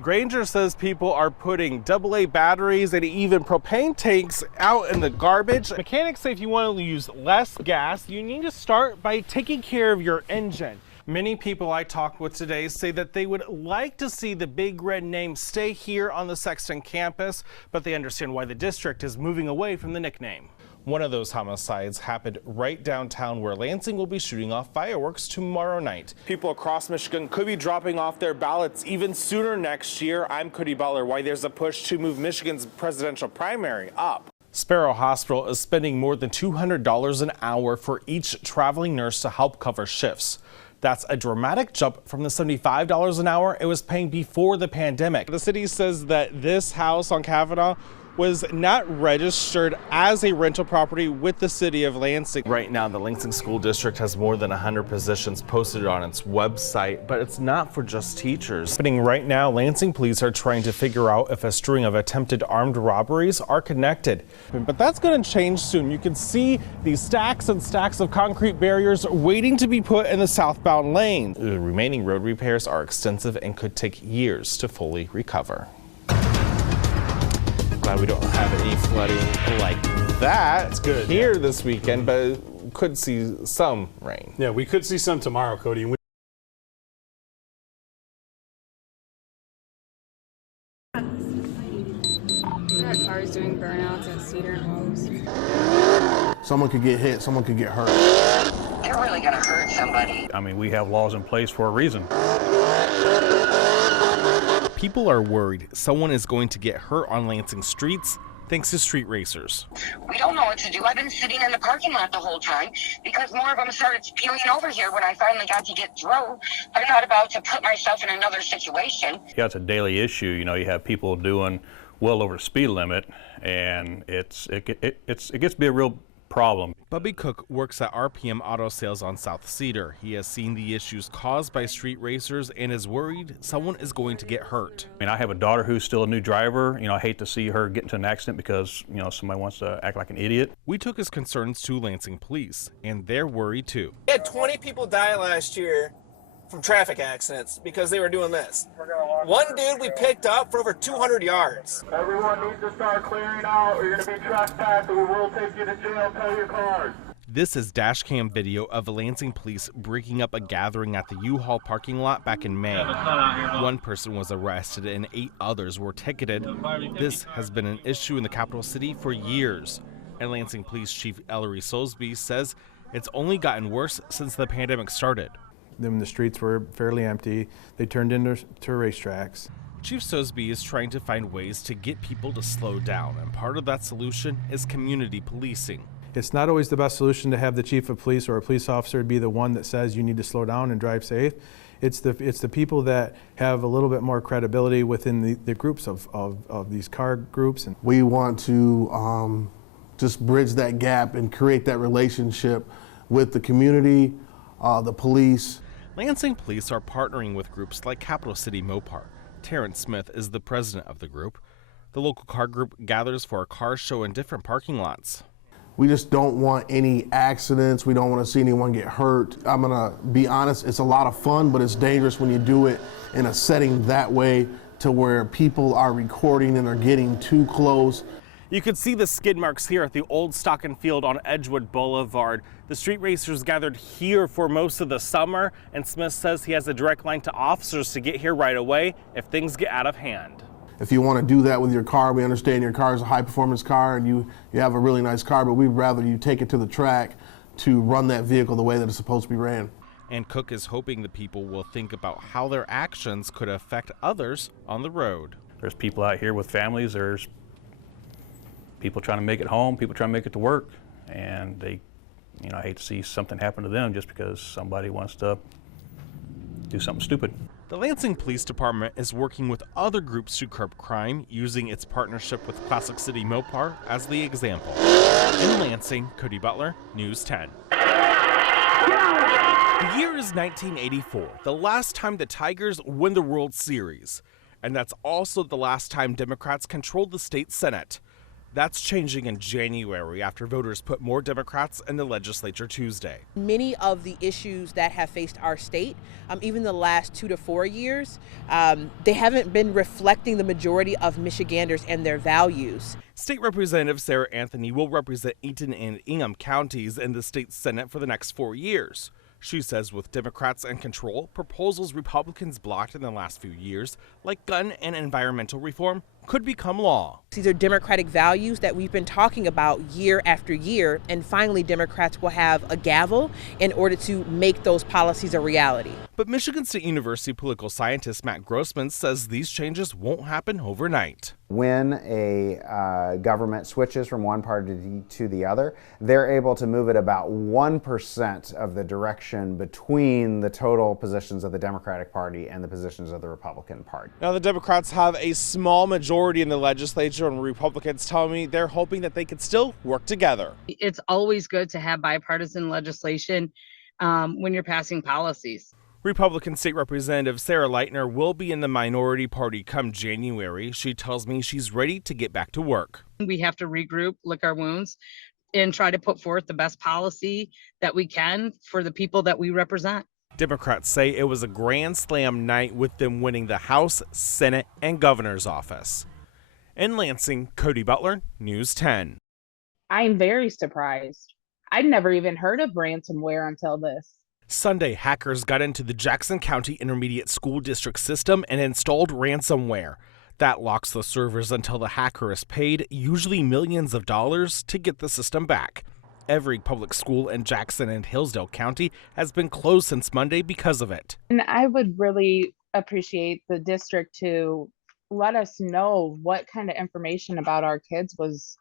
Granger says people are putting AA batteries and even propane tanks out in the garbage. Mechanics say if you want to use less gas, you need to start by taking care of your engine. Many people I talked with today say that they would like to see the Big Red name stay here on the Sexton campus, but they understand why the district is moving away from the nickname. One of those homicides happened right downtown where Lansing will be shooting off fireworks tomorrow night. People across Michigan could be dropping off their ballots even sooner next year. I'm Cody Butler. Why there's a push to move Michigan's presidential primary up. Sparrow Hospital is spending more than $200 an hour for each traveling nurse to help cover shifts. That's a dramatic jump from the $75 an hour it was paying before the pandemic. The city says that this house on Kavanaugh was not registered as a rental property with the city of Lansing. Right now, the Lansing School District has more than 100 positions posted on its website, but it's not for just teachers. Happening right now, Lansing police are trying to figure out if a string of attempted armed robberies are connected. But that's going to change soon. You can see these stacks and stacks of concrete barriers waiting to be put in the southbound lane. The remaining road repairs are extensive and could take years to fully recover. Glad we don't have any flooding like that. It's good here this weekend, but could see some rain. Yeah, we could see some tomorrow, Cody. There are cars doing burnouts at Cedar and Lowe's. Someone could get hit, someone could get hurt. They're really gonna hurt somebody. I mean, we have laws in place for a reason. People are worried someone is going to get hurt on Lansing streets thanks to street racers. We don't know what to do. I've been sitting in the parking lot the whole time because more of them started spewing over here when I finally got to get through. I'm not about to put myself in another situation. Yeah, it's a daily issue. You know, you have people doing well over the speed limit, and it gets to be a real problem. Bubby Cook works at RPM Auto Sales on South Cedar. He has seen the issues caused by street racers and is worried someone is going to get hurt. I mean, I have a daughter who's still a new driver. You know, I hate to see her get into an accident because, you know, somebody wants to act like an idiot. We took his concerns to Lansing police, and they're worried too. We had 20 people die last year from traffic accidents because they were doing this. One dude we picked up for over 200 yards. Everyone needs to start clearing out or you're going to be trespassed and we will take you to jail, tow your cars. This is dash cam video of Lansing police breaking up a gathering at the U-Haul parking lot back in May. One person was arrested and 8 others were ticketed. This has been an issue in the capital city for years. And Lansing Police Chief Ellery Soulsby says it's only gotten worse since the pandemic started. Then the streets were fairly empty. They turned into racetracks. Chief Soulsby is trying to find ways to get people to slow down, and part of that solution is community policing. It's not always the best solution to have the chief of police or a police officer be the one that says you need to slow down and drive safe. It's the people that have a little bit more credibility within the groups of these car groups. And we want to just bridge that gap and create that relationship with the community, the police. Lansing police are partnering with groups like Capital City Mopar. Terrence Smith is the president of the group. The local car group gathers for a car show in different parking lots. We just don't want any accidents. We don't want to see anyone get hurt. I'm gonna be honest, it's a lot of fun, but it's dangerous when you do it in a setting that way to where people are recording and are getting too close. You can see the skid marks here at the old Stock and Field on Edgewood Boulevard. The street racers gathered here for most of the summer, and Smith says he has a direct line to officers to get here right away if things get out of hand. If you want to do that with your car, we understand your car is a high-performance car and you have a really nice car, but we'd rather you take it to the track to run that vehicle the way that it's supposed to be ran. And Cook is hoping the people will think about how their actions could affect others on the road. There's people out here with families. There's people trying to make it home, people trying to make it to work, and they, you know, I hate to see something happen to them just because somebody wants to do something stupid. The Lansing Police Department is working with other groups to curb crime, using its partnership with Classic City Mopar as the example. In Lansing, Cody Butler, News 10. The year is 1984, the last time the Tigers win the World Series. And that's also the last time Democrats controlled the state Senate. That's changing in January after voters put more Democrats in the legislature Tuesday. Many of the issues that have faced our state, even the last 2 to 4 years, they haven't been reflecting the majority of Michiganders and their values. State Representative Sarah Anthony will represent Eaton and Ingham counties in the state Senate for the next 4 years. She says with Democrats in control, proposals Republicans blocked in the last few years, like gun and environmental reform, could become law. These are democratic values that we've been talking about year after year, and finally Democrats will have a gavel in order to make those policies a reality. But Michigan State University political scientist Matt Grossman says these changes won't happen overnight. When a government switches from one party to the other, they're able to move it about 1% of the direction between the total positions of the Democratic Party and the positions of the Republican Party. Now, the Democrats have a small majority in the legislature, and Republicans tell me they're hoping that they could still work together. It's always good to have bipartisan legislation when you're passing policies. Republican State Representative Sarah Leitner will be in the minority party come January. She tells me she's ready to get back to work. We have to regroup, lick our wounds, and try to put forth the best policy that we can for the people that we represent. Democrats say it was a grand slam night with them winning the House, Senate, and governor's office. In Lansing, Cody Butler, News 10. I'm very surprised. I'd never even heard of ransomware until this. Sunday, hackers got into the Jackson County Intermediate School District system and installed ransomware. That locks the servers until the hacker is paid, usually millions of dollars, to get the system back. Every public school in Jackson and Hillsdale County has been closed since Monday because of it. And I would really appreciate the district to let us know what kind of information about our kids was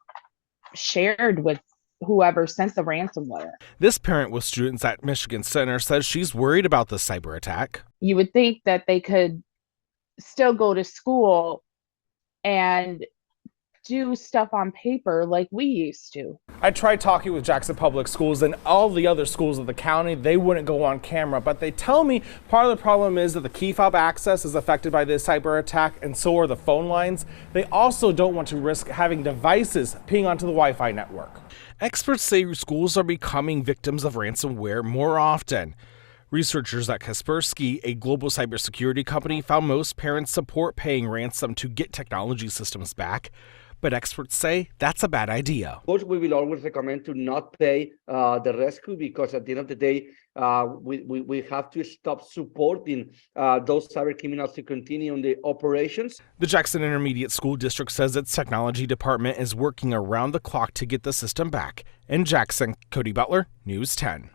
shared with whoever sent the ransomware. This parent with students at Michigan Center says she's worried about the cyber attack. You would think that they could still go to school and do stuff on paper like we used to. I tried talking with Jackson Public Schools and all the other schools of the county. They wouldn't go on camera, but they tell me part of the problem is that the key fob access is affected by this cyber attack, and so are the phone lines. They also don't want to risk having devices ping onto the Wi-Fi network. Experts say schools are becoming victims of ransomware more often. Researchers at Kaspersky, a global cybersecurity company, found most parents support paying ransom to get technology systems back. But experts say that's a bad idea. Of course, we will always recommend to not pay the rescue, because at the end of the day, we have to stop supporting those cyber criminals to continue on the operations. The Jackson Intermediate School District says its technology department is working around the clock to get the system back. In Jackson, Cody Butler, News 10.